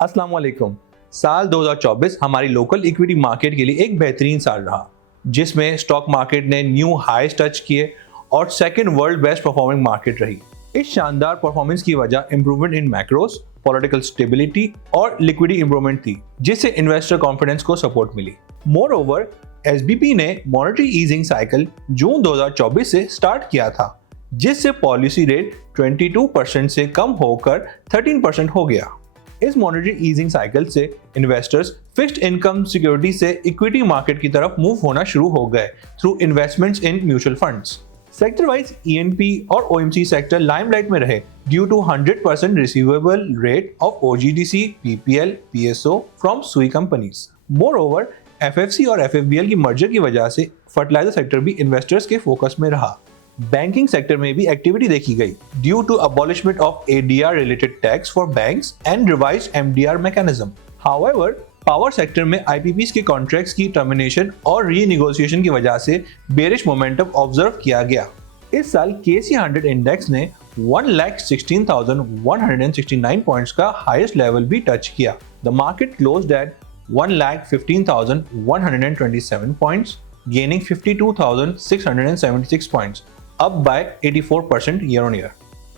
अस्सलाम वालेकुम। साल 2024 हमारी लोकल इक्विटी मार्केट के लिए एक बेहतरीन साल रहा, जिसमें स्टॉक मार्केट ने न्यू हाईज टच किए और second world best performing market रही। इस शानदार परफॉर्मेंस की वजह improvement in macros, political stability और लिक्विडिटी इंप्रूवमेंट थी, जिससे इन्वेस्टर कॉन्फिडेंस को सपोर्ट मिली। मोर ओवर, एसबीपी ने मॉनेटरी ईजिंग साइकिल जून 2024 से स्टार्ट किया था, जिससे पॉलिसी रेट 22% से कम होकर 13% हो गया। इस मॉनेटरी ईजिंग साइकिल से इन्वेस्टर्स फिक्स्ड इनकम सिक्योरिटी से इक्विटी मार्केट की तरफ मूव होना शुरू हो गए through investments in mutual funds. Sector wise E and P और ओएमसी सेक्टर लाइमलाइट में रहे due to 100% receivable rate of OGDC, PPL, PSO from Sui companies. Moreover, FFC और एफएफबीएल की मर्जर की वजह से फर्टिलाइजर सेक्टर भी इन्वेस्टर्स के फोकस में रहा। बैंकिंग सेक्टर में भी एक्टिविटी देखी गई due to abolishment of ADR related tax for banks and revised MDR mechanism. However, power sector में आईपीपीज के कॉन्ट्रैक्ट्स की टर्मिनेशन और रीनेगोशिएशन की वजह से बेरिश मोमेंटम ऑब्जर्व किया गया। इस साल केसी 100 इंडेक्स ने 1,16,169 पॉइंट्स का हाईएस्ट लेवल भी टच किया। The market closed eight 1,15,127 points, gaining 52,676 points, up by 84% year on year.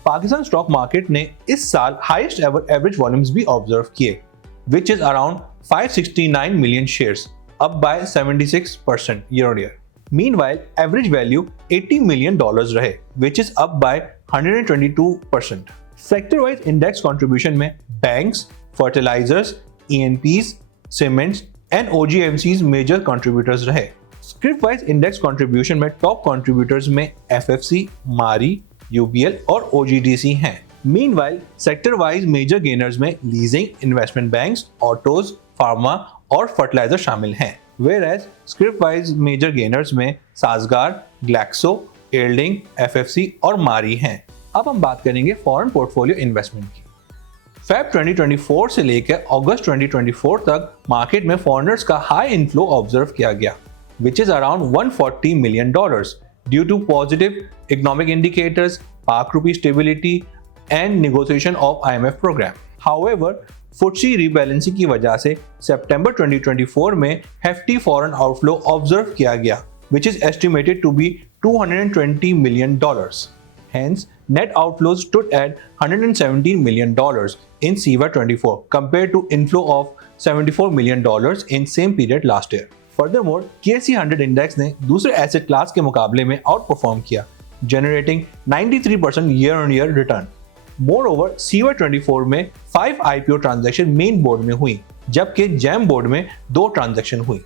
Pakistan stock market ने इस साल हाईएस्ट एवर एवरेज वॉल्यूम्स भी ऑब्जर्व किए, which is around 569 million shares, up by 76% year on year. Meanwhile, average value $80 million रहे, which is up by 122%. Sector-wise index contribution में banks, fertilizers, ENPs, cements and OGMCs major contributors रहे। Script wise index contribution में top contributors में FFC, Mari, UBL और OGDC हैं। Meanwhile, sector wise major gainers में leasing, investment banks, autos, pharma और fertiliser शामिल हैं। Whereas script wise major gainers में साजगार, ग्लैक्सो, एल्डिंग, एफएफसी और मारी हैं। अब हम बात करेंगे फॉरेन पोर्टफोलियो इन्वेस्टमेंट की। फेब 2024 से लेकर अगस्त 2024 तक मार्केट में फॉरेनर्स का हाई इनफ्लो ऑब्जर्व किया गया, which is around $140 million due to positive economic indicators, Pak rupee stability and negotiation of IMF program. However, FTSE rebalancing की वजह से सितंबर 2024 में hefty foreign outflow observe किया गया, which is estimated to be $220 million. Hence, net outflows stood at $117 million in CY24 compared to inflow of $74 million in same period last year. Furthermore, KSE 100 index ने दूसरे asset class के मुकाबले में out perform किया, generating 93% year on year return. More over, CY24 में 5 IPO transaction main board में हुई, जबकि जैम बोर्ड में 2 ट्रांजैक्शन हुई।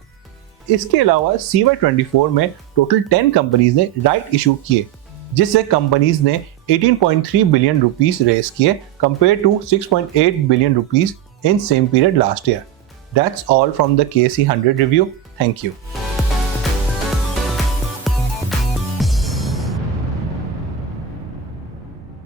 इसके अलावा CY24 में टोटल 10 कंपनीज ने राइट इशू किए, जिससे कंपनीज ने 18.3 बिलियन रुपीस रेस किए compare to 6.8 billion rupees in same period last year. That's all from the KSE 100 review. Thank you.